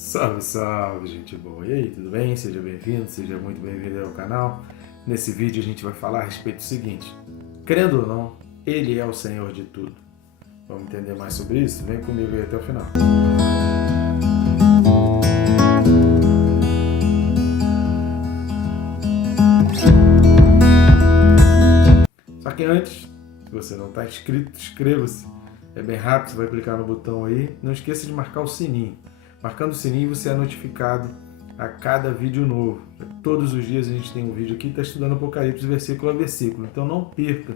Salve, salve, gente boa! E aí, tudo bem? Seja bem-vindo, seja muito bem-vindo ao canal. Nesse vídeo a gente vai falar a respeito do seguinte: crendo ou não, Ele é o Senhor de tudo. Vamos entender mais sobre isso? Vem comigo aí até o final. Só que antes, se você não está inscrito, inscreva-se. É bem rápido, você vai clicar no botão aí. Não esqueça de marcar o sininho. Marcando o sininho, você é notificado a cada vídeo novo. Todos os dias a gente tem um vídeo aqui, está estudando Apocalipse versículo a versículo. Então não perca,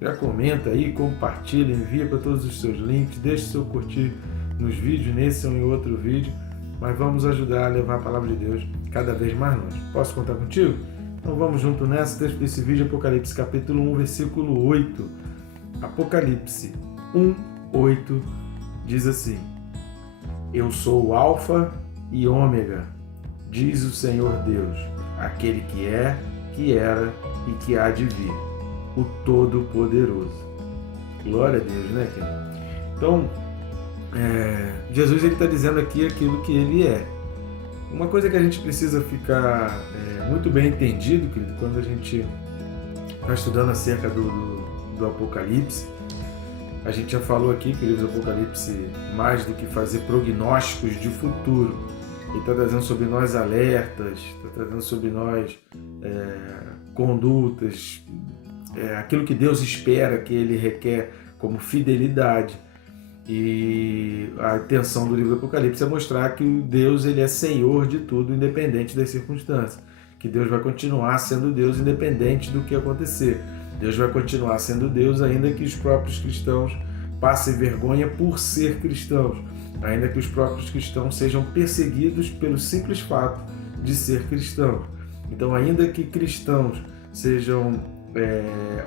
já comenta aí, compartilha, envia para todos os seus links, deixe seu curtir nos vídeos, nesse ou em outro vídeo. Mas vamos ajudar a levar a palavra de Deus cada vez mais longe. Posso contar contigo? Então vamos junto nessa. O texto desse vídeo é Apocalipse capítulo 1, versículo 8. Apocalipse 1, 8 diz assim: Eu sou o Alfa e Ômega, diz o Senhor Deus, aquele que é, que era e que há de vir, o Todo-Poderoso. Glória a Deus, né, querido? Então, Jesus está dizendo aqui aquilo que ele é. Uma coisa que a gente precisa ficar muito bem entendido, querido, quando a gente está estudando acerca do Apocalipse. A gente já falou aqui, queridos, Apocalipse, mais do que fazer prognósticos de futuro. Ele está trazendo sobre nós alertas, está trazendo sobre nós condutas, aquilo que Deus espera, que Ele requer como fidelidade. E a intenção do livro do Apocalipse é mostrar que Deus ele é Senhor de tudo, independente das circunstâncias. Que Deus vai continuar sendo Deus, independente do que acontecer. Deus vai continuar sendo Deus, ainda que os próprios cristãos passem vergonha por ser cristãos, ainda que os próprios cristãos sejam perseguidos pelo simples fato de ser cristãos. Então, ainda que cristãos sejam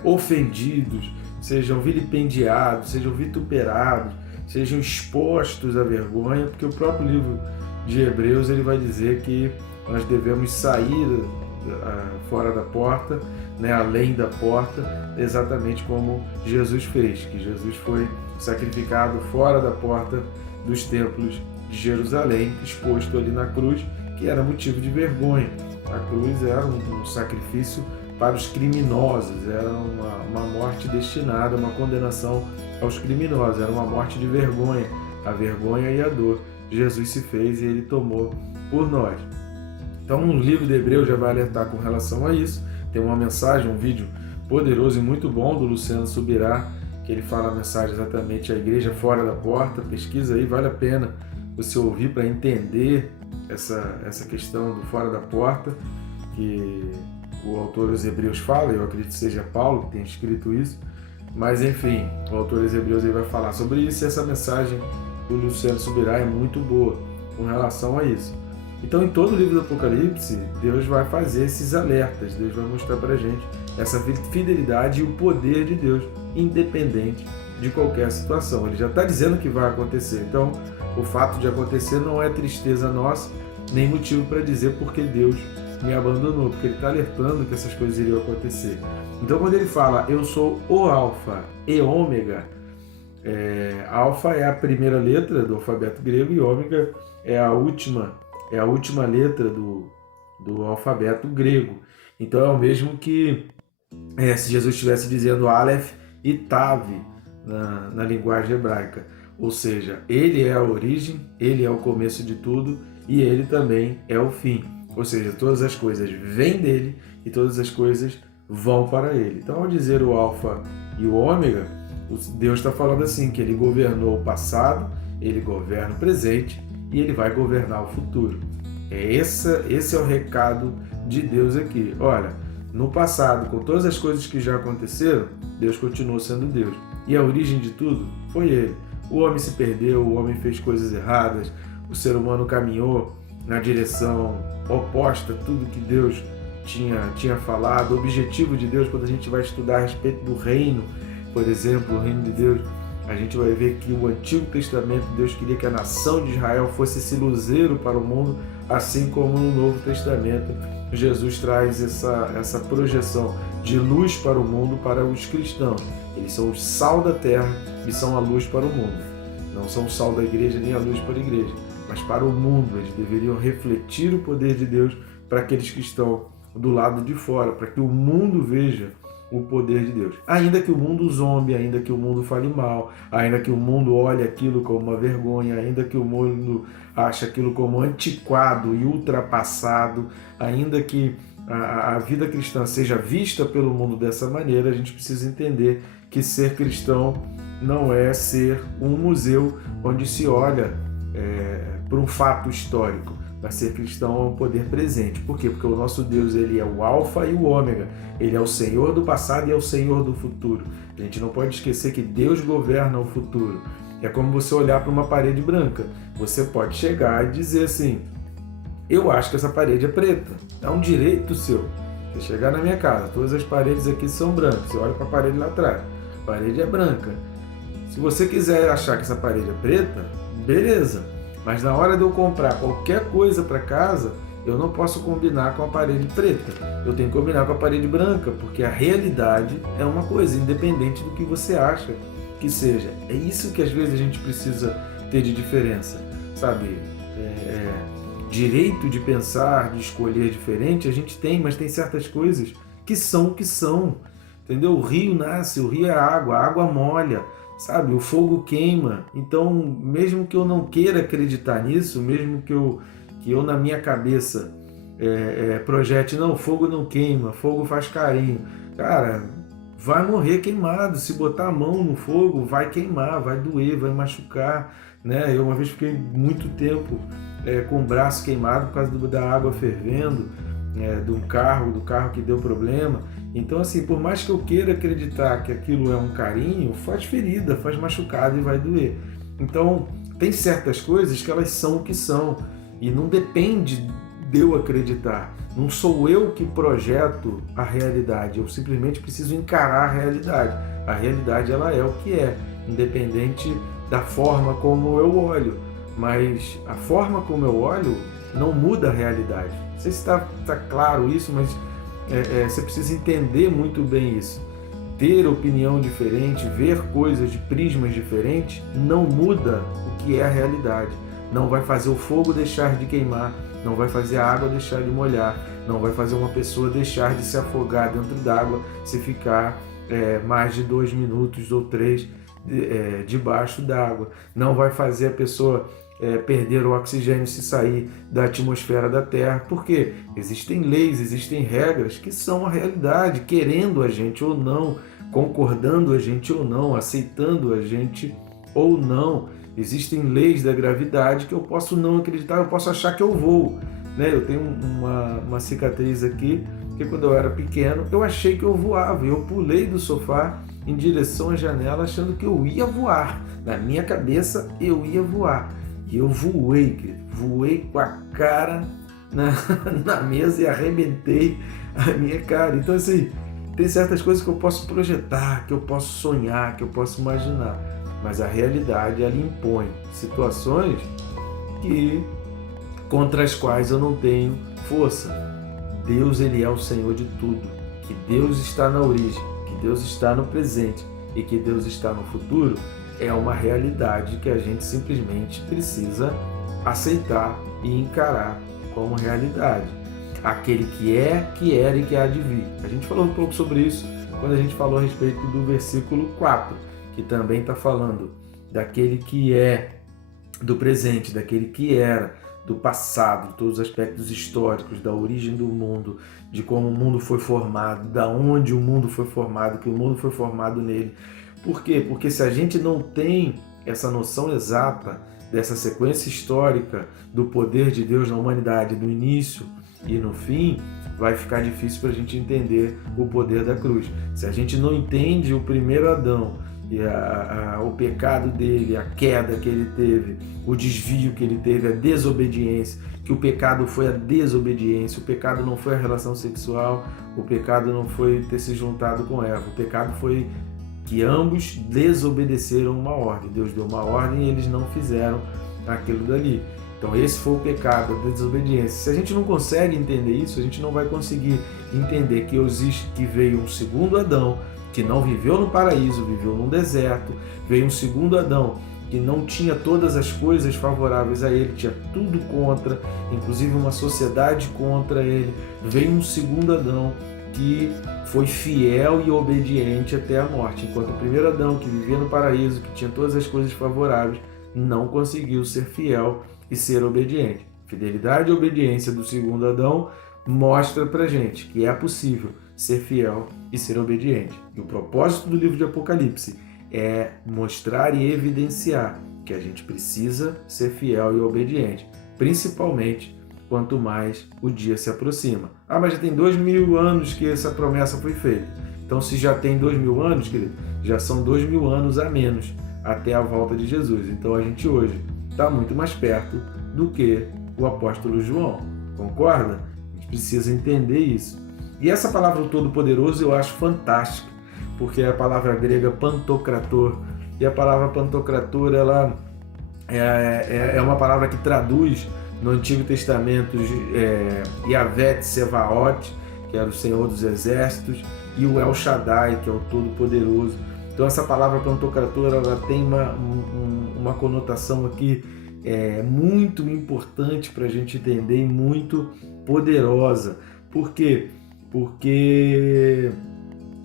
ofendidos, sejam vilipendiados, sejam vituperados, sejam expostos à vergonha, porque o próprio livro de Hebreus ele vai dizer que nós devemos sair fora da porta, além da porta, exatamente como Jesus fez, que Jesus foi sacrificado fora da porta dos templos de Jerusalém, exposto ali na cruz, que era motivo de vergonha. A cruz era um sacrifício para os criminosos, era uma morte destinada, uma condenação aos criminosos, era uma morte de vergonha, a vergonha e a dor. Jesus se fez e ele tomou por nós. Então o livro de Hebreus já vai alertar com relação a isso. Tem uma mensagem, um vídeo poderoso e muito bom do Luciano Subirá, que ele fala a mensagem exatamente à igreja fora da porta. Pesquisa aí, vale a pena você ouvir para entender essa questão do fora da porta, que o autor dos Hebreus fala, eu acredito que seja Paulo que tenha escrito isso, mas enfim, o autor dos Hebreus ele vai falar sobre isso e essa mensagem do Luciano Subirá é muito boa com relação a isso. Então, em todo o livro do Apocalipse, Deus vai fazer esses alertas, Deus vai mostrar para a gente essa fidelidade e o poder de Deus, independente de qualquer situação. Ele já está dizendo que vai acontecer, então o fato de acontecer não é tristeza nossa, nem motivo para dizer porque Deus me abandonou, porque Ele está alertando que essas coisas iriam acontecer. Então, quando Ele fala, eu sou o Alfa e Ômega, Alfa é a primeira letra do alfabeto grego e Ômega é a última letra do alfabeto grego. Então é o mesmo que se Jesus estivesse dizendo Aleph e Tav na linguagem hebraica. Ou seja, ele é a origem, ele é o começo de tudo e ele também é o fim. Ou seja, todas as coisas vêm dele e todas as coisas vão para ele. Então, ao dizer o Alfa e o Ômega, Deus está falando assim, que ele governou o passado, ele governa o presente e ele vai governar o futuro. Esse é o recado de Deus aqui. Olha, no passado, com todas as coisas que já aconteceram, Deus continuou sendo Deus. E a origem de tudo foi Ele. O homem se perdeu, o homem fez coisas erradas, o ser humano caminhou na direção oposta a tudo que Deus tinha falado. O objetivo de Deus, quando a gente vai estudar a respeito do reino, por exemplo, o reino de Deus, a gente vai ver que o Antigo Testamento, Deus queria que a nação de Israel fosse esse luzeiro para o mundo, assim como no Novo Testamento, Jesus traz essa projeção de luz para o mundo, para os cristãos. Eles são o sal da terra e são a luz para o mundo. Não são o sal da igreja nem a luz para a igreja, mas para o mundo. Eles deveriam refletir o poder de Deus para aqueles que estão do lado de fora, para que o mundo veja o poder de Deus. Ainda que o mundo zombe, ainda que o mundo fale mal, ainda que o mundo olhe aquilo como uma vergonha, ainda que o mundo ache aquilo como antiquado e ultrapassado, ainda que a vida cristã seja vista pelo mundo dessa maneira, a gente precisa entender que ser cristão não é ser um museu onde se olha para um fato histórico, mas ser cristão é um poder presente. Por quê? Porque o nosso Deus, ele é o alfa e o ômega, ele é o Senhor do passado e é o Senhor do futuro. A gente não pode esquecer que Deus governa o futuro. É como você olhar para uma parede branca. Você pode chegar e dizer assim: eu acho que essa parede é preta. É um direito seu. Você chegar na minha casa, todas as paredes aqui são brancas. Você olha para a parede lá atrás, a parede é branca. Se você quiser achar que essa parede é preta, beleza. Mas na hora de eu comprar qualquer coisa para casa, eu não posso combinar com a parede preta. Eu tenho que combinar com a parede branca, porque a realidade é uma coisa, independente do que você acha que seja. É isso que às vezes a gente precisa ter de diferença, sabe? Direito de pensar, de escolher diferente, a gente tem, mas tem certas coisas que são o que são, entendeu? O rio nasce, o rio é água, a água molha, sabe? O fogo queima. Então, mesmo que eu não queira acreditar nisso, mesmo que eu na minha cabeça projete, não, fogo não queima, fogo faz carinho, cara, vai morrer queimado. Se botar a mão no fogo, vai queimar, vai doer, vai machucar, né? Eu uma vez fiquei muito tempo com o braço queimado por causa da água fervendo, do carro que deu problema. Então, assim, por mais que eu queira acreditar que aquilo é um carinho, faz ferida, faz machucado e vai doer. Então, tem certas coisas que elas são o que são e não depende de eu acreditar. Não sou eu que projeto a realidade, eu simplesmente preciso encarar a realidade. A realidade, ela é o que é, independente da forma como eu olho. Mas a forma como eu olho não muda a realidade. Não sei se está claro isso, mas você precisa entender muito bem isso. Ter opinião diferente, ver coisas de prismas diferentes, não muda o que é a realidade. Não vai fazer o fogo deixar de queimar, não vai fazer a água deixar de molhar, não vai fazer uma pessoa deixar de se afogar dentro d'água se ficar mais de 2 minutos ou 3 debaixo d'água. Não vai fazer a pessoa perder o oxigênio se sair da atmosfera da Terra. Por quê? Existem leis, existem regras que são a realidade, querendo a gente ou não, concordando a gente ou não, aceitando a gente ou não. Existem leis da gravidade que eu posso não acreditar, eu posso achar que eu vou, né? Eu tenho uma cicatriz aqui, que quando eu era pequeno, eu achei que eu voava, eu pulei do sofá em direção à janela achando que eu ia voar. Na minha cabeça, eu ia voar. E eu voei, querido. Voei com a cara na mesa e arrebentei a minha cara. Então, assim, tem certas coisas que eu posso projetar, que eu posso sonhar, que eu posso imaginar. Mas a realidade, ela impõe situações contra as quais eu não tenho força. Deus, ele é o Senhor de tudo. Que Deus está na origem, que Deus está no presente e que Deus está no futuro é uma realidade que a gente simplesmente precisa aceitar e encarar como realidade. Aquele que é, que era e que há de vir. A gente falou um pouco sobre isso quando a gente falou a respeito do versículo 4, que também está falando daquele que é, do presente, daquele que era, do passado, de todos os aspectos históricos, da origem do mundo, de como o mundo foi formado, da onde o mundo foi formado, que o mundo foi formado nele. Por quê? Porque se a gente não tem essa noção exata dessa sequência histórica do poder de Deus na humanidade, do início e no fim, vai ficar difícil para a gente entender o poder da cruz. Se a gente não entende o primeiro Adão, e o pecado dele, a queda que ele teve, o desvio que ele teve, a desobediência, que o pecado foi a desobediência, o pecado não foi a relação sexual, o pecado não foi ter se juntado com Eva, o pecado foi que ambos desobedeceram uma ordem. Deus deu uma ordem e eles não fizeram aquilo dali. Então esse foi o pecado, a desobediência. Se a gente não consegue entender isso, a gente não vai conseguir entender que veio um segundo Adão, que não viveu no paraíso, viveu num deserto, veio um segundo Adão que não tinha todas as coisas favoráveis a ele, tinha tudo contra, inclusive uma sociedade contra ele. Veio um segundo Adão que foi fiel e obediente até a morte, enquanto o primeiro Adão, que vivia no paraíso, que tinha todas as coisas favoráveis, não conseguiu ser fiel e ser obediente. Fidelidade e obediência do segundo Adão mostra pra gente que é possível ser fiel e ser obediente. E o propósito do livro de Apocalipse é mostrar e evidenciar que a gente precisa ser fiel e obediente, principalmente quanto mais o dia se aproxima. Ah, mas já tem 2000 anos que essa promessa foi feita. Então, se já tem 2000 anos, querido, já são 2000 anos a menos até a volta de Jesus. Então, a gente hoje está muito mais perto do que o apóstolo João. Concorda? A gente precisa entender isso. E essa palavra Todo-Poderoso eu acho fantástica, porque é a palavra grega pantocrator. E a palavra pantocrator, ela é uma palavra que traduz no Antigo Testamento Yahvé Tsevaot, que era o Senhor dos Exércitos, e o El Shaddai, que é o Todo-Poderoso. Então essa palavra pantocrator, ela tem uma conotação aqui muito importante para a gente entender e muito poderosa. Por quê? Porque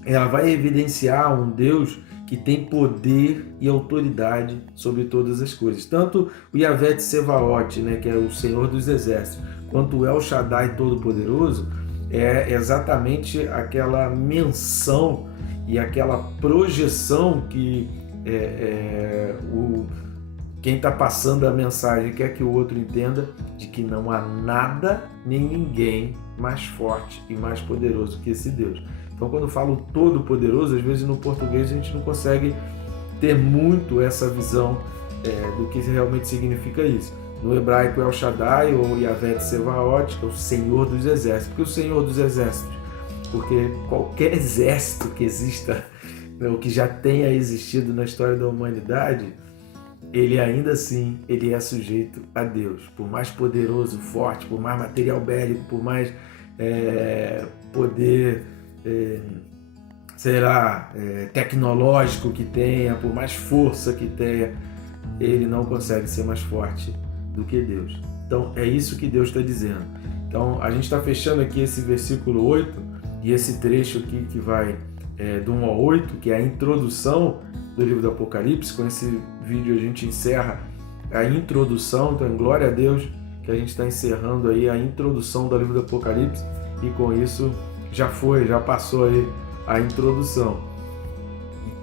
ela vai evidenciar um Deus que tem poder e autoridade sobre todas as coisas. Tanto o Yahvé Tsevaot, né, que é o Senhor dos Exércitos, quanto o El Shaddai Todo-Poderoso, é exatamente aquela menção e aquela projeção que quem está passando a mensagem quer que o outro entenda de que não há nada nem ninguém mais forte e mais poderoso que esse Deus. Então, quando eu falo Todo-Poderoso, às vezes no português a gente não consegue ter muito essa visão do que realmente significa isso. No hebraico é o Shaddai ou Yahvé Tsevaot, que é o Senhor dos Exércitos. Por que o Senhor dos Exércitos? Porque qualquer exército que exista, ou que já tenha existido na história da humanidade, ele ainda assim ele é sujeito a Deus. Por mais poderoso, forte, por mais material bélico, por mais poder tecnológico que tenha, por mais força que tenha, ele não consegue ser mais forte do que Deus. Então é isso que Deus está dizendo. Então a gente está fechando aqui esse versículo 8 e esse trecho aqui que vai do 1 ao 8, que é a introdução do livro do Apocalipse. Com esse vídeo a gente encerra a introdução. Então glória a Deus que a gente está encerrando aí a introdução do livro do Apocalipse, e com isso já passou aí a introdução.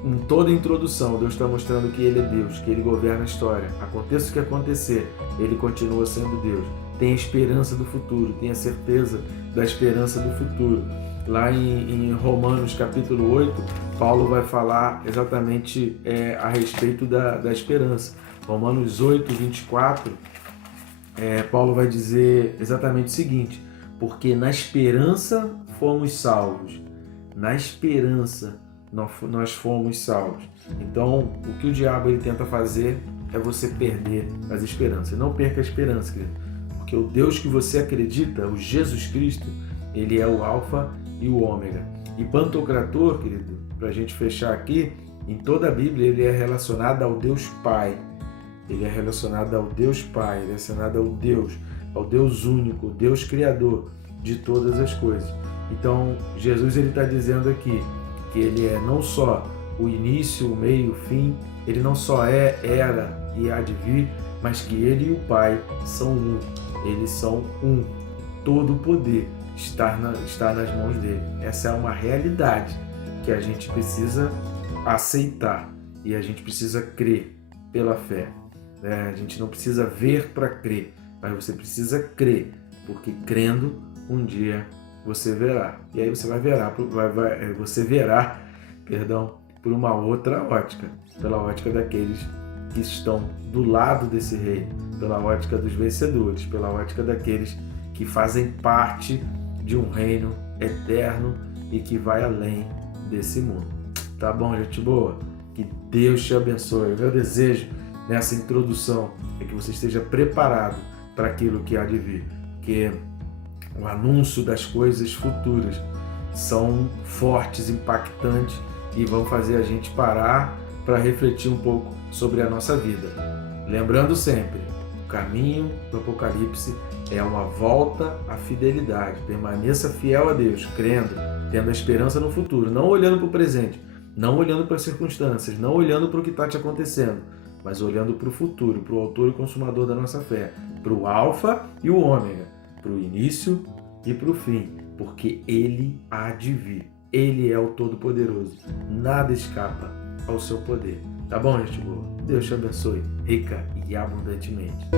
Em toda a introdução, Deus está mostrando que Ele é Deus, que Ele governa a história. Aconteça o que acontecer, Ele continua sendo Deus. Tem a esperança do futuro, tem a certeza da esperança do futuro. Lá em Romanos capítulo 8, Paulo vai falar exatamente a respeito da esperança. Romanos 8, 24, Paulo vai dizer exatamente o seguinte: porque na esperança fomos salvos. Na esperança nós fomos salvos. Então, o que o diabo ele tenta fazer é você perder as esperanças. Não perca a esperança, querido. Porque o Deus que você acredita, o Jesus Cristo, ele é o Alfa e o Ômega. E Pantocrator, querido, para a gente fechar aqui, em toda a Bíblia ele é relacionado ao Deus Pai. Ele é relacionado ao Deus Pai, ele é relacionado ao Deus único, Deus Criador de todas as coisas. Então, Jesus ele está dizendo aqui que ele é não só o início, o meio, o fim, ele não só era e há de vir, mas que ele e o Pai são um. Eles são um. Todo o poder está nas mãos dele. Essa é uma realidade que a gente precisa aceitar e a gente precisa crer pela fé. A gente não precisa ver para crer, mas você precisa crer, porque crendo um dia você verá. E aí você você verá, por uma outra ótica, pela ótica daqueles que estão do lado desse reino, pela ótica dos vencedores, pela ótica daqueles que fazem parte de um reino eterno e que vai além desse mundo. Tá bom, gente boa? Que Deus te abençoe. O meu desejo nessa introdução é que você esteja preparado para aquilo que há de vir, porque o anúncio das coisas futuras são fortes, impactantes e vão fazer a gente parar para refletir um pouco sobre a nossa vida. Lembrando sempre, o caminho do Apocalipse é uma volta à fidelidade. Permaneça fiel a Deus, crendo, tendo a esperança no futuro, não olhando para o presente, não olhando para as circunstâncias, não olhando para o que está te acontecendo, mas olhando para o futuro, para o autor e consumador da nossa fé, para o alfa e o ômega, para o início e para o fim, porque Ele há de vir. Ele é o Todo-Poderoso. Nada escapa ao seu poder. Tá bom, gente boa? Deus te abençoe, rica e abundantemente.